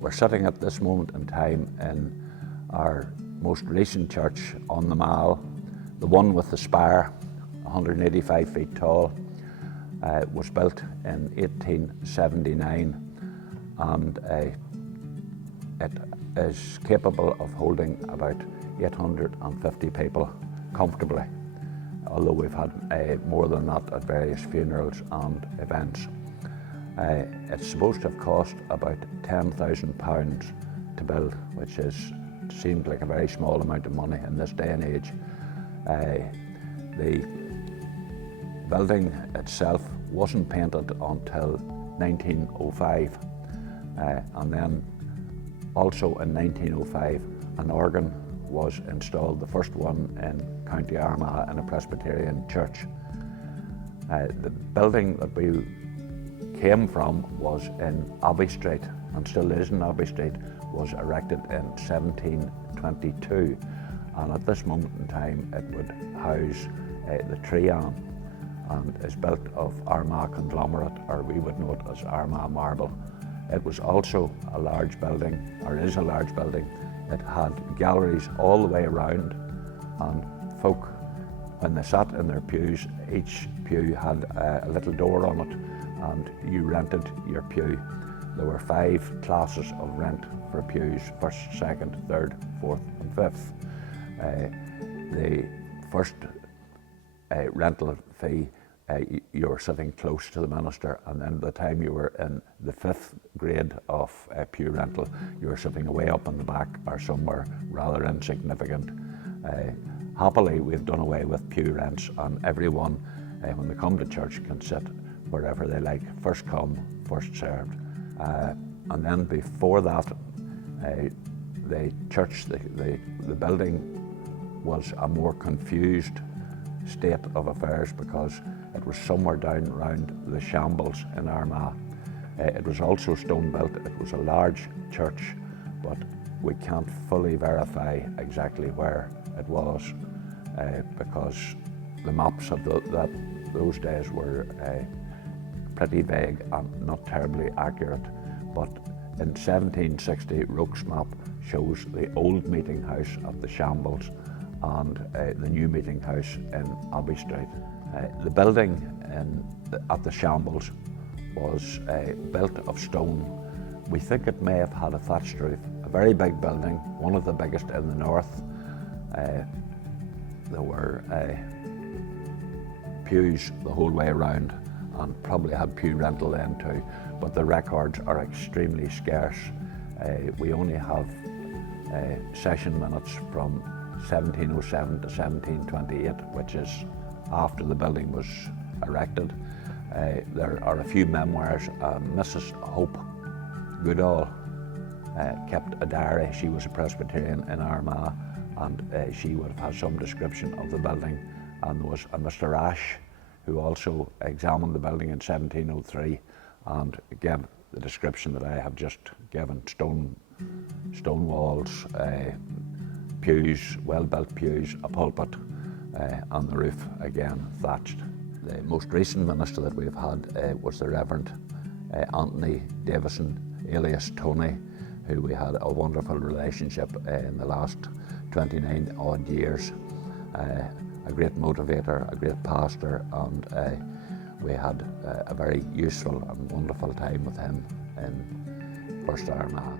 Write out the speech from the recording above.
We're sitting at this moment in time in our most recent church on the Mall, the one with the spire, 185 feet tall. Was built in 1879, and it is capable of holding about 850 people comfortably, although we've had more than that at various funerals and events. It's supposed to have cost about £10,000 to build, which seemed like a very small amount of money in this day and age. The building itself wasn't painted until 1905, and then also in 1905 an organ was installed, the first one in County Armagh in a Presbyterian church. The building that we came from was in Abbey Street, and still is in Abbey Street, was erected in 1722, and at this moment in time it would house the Trian, and is built of Armagh conglomerate, or we would know it as Armagh marble. It was also a large building, or is a large building. It had galleries all the way around, and folk, when they sat in their pews, each pew had a little door on it, and you rented your pew. There were 5 classes of rent for pews: first, second, third, fourth and fifth. The first rental fee, you were sitting close to the minister, and then by the time you were in the 5th grade of pew rental, you were sitting way up in the back or somewhere rather insignificant. Happily, we've done away with pew rents, and everyone, when they come to church, can sit wherever they like. First come, first served. And then before that, the church, the building was a more confused state of affairs because it was somewhere down around the Shambles in Armagh. It was also stone built. It was a large church, but we can't fully verify exactly where it was because the maps of those days were pretty vague and not terribly accurate. But in 1760, Roke's map shows the old meeting house at the Shambles and the new meeting house in Abbey Street. The building at the Shambles was built of stone. We think it may have had a thatched roof. A very big building, one of the biggest in the north. There were pews the whole way around, and probably had pew rental then too, but the records are extremely scarce. We only have session minutes from 1707 to 1728, which is after the building was erected. There are a few memoirs. Mrs. Hope Goodall kept a diary. She was a Presbyterian in Armagh, and she would have had some description of the building. And there was a Mr. Ash who also examined the building in 1703 and gave the description that I have just given: stone walls, pews, well-built pews, a pulpit, and the roof again thatched. The most recent minister that we've had was the Reverend Anthony Davison, alias Tony, who we had a wonderful relationship in the last 29 odd years. A great motivator, a great pastor, and we had a very useful and wonderful time with him in First Armagh.